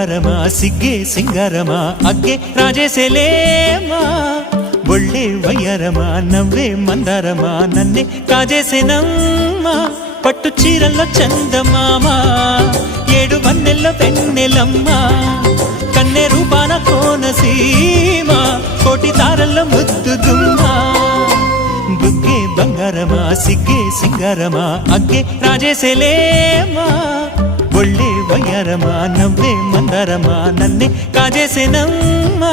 బంగారమా సిగ్గే సింగారమా అగ్గే రాజేసేలేమా ఒళ్ళే వయ్యారమా నవ్వే మందారమా నన్నే కాజేసేనమ్మా పట్టు చీరల్లో చందమామా ఏడు వన్నెల్లో పెన్నెలమ్మా కన్నె రూపాన కోనసీమ కోటి తారల్లో ముద్దుదుమ్మా బుగ్గే బంగారమా సిగ్గే సింగారమా అగ్గే రాజేసేలేమా ఒళ్ళే వయ్యారమా నవ్వే మందారమా నన్నే కాజేసేనమ్మా